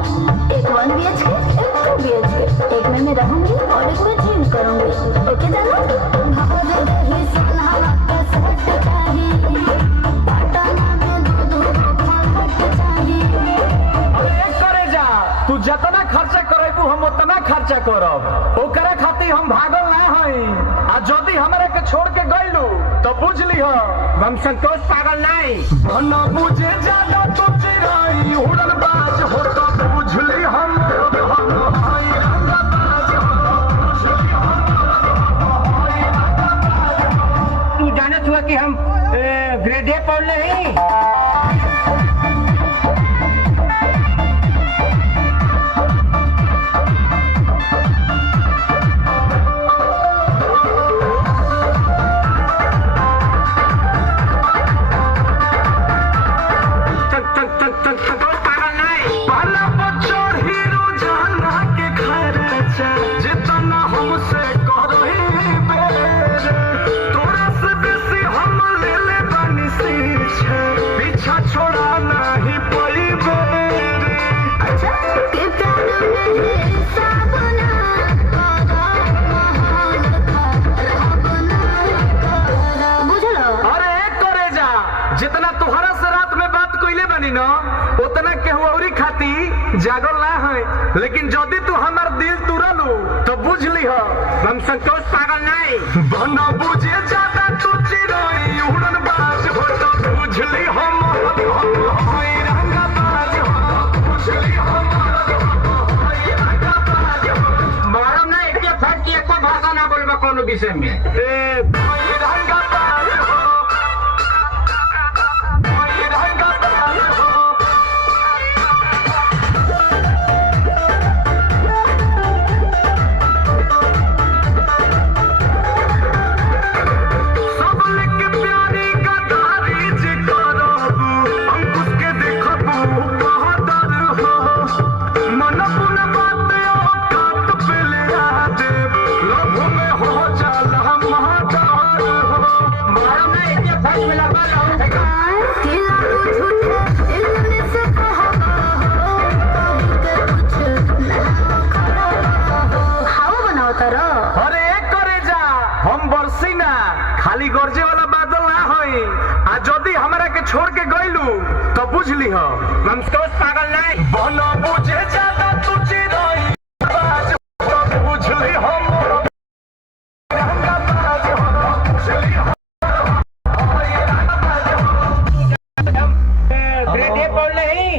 एक 1 BHK, एक 2 BHK। एक में मैं रहूंगी और एक में जिम करूंगी। ओके जाना? तू जितना खर्चा करेबू हम उतना खर्चा करब। ओकरा खातिर हम भागल ना हई। आ जदी हमरा के छोड़ के गइलू तो बुझ लीह हम संतोष पागल नहीं। बना बुझे ज्यादा तू चिराई उड़न बाज हो तो बुझ ली हम हई रंगबाज हो। तू जानत हुआ कि हम ग्रेड ए पढ़ले नहीं। जितना तुहरा से रात में बात कइले बनी न उतना केहू औरी खाती जागल ना है। लेकिन जदी तू हमार दिल तुरलू तो बुझ लीह हम संतोष पागल नहीं। बना बुझे ज्यादा तू चिरोई उड़न बाज हो तो बुझ ली हम हई रंगबाज हो। बुझ ली हम हई रंगबाज हो। मालूम ना एक फट की एको भाषा ना बोलबा कोनो विषय में। हई रंगबाज हो। खाली गर्जे वाला बादल ना होई। आ जदी हमरा के छोड़ के गइलू तो बुझ लीह हम संतोष पागल नहीं। बना बुझे ज्यादा तू चिराई बाज तो बुझ ली हम रंगबाज हो। बुझ ली हम ग्रेड ए पढ़ले नहीं।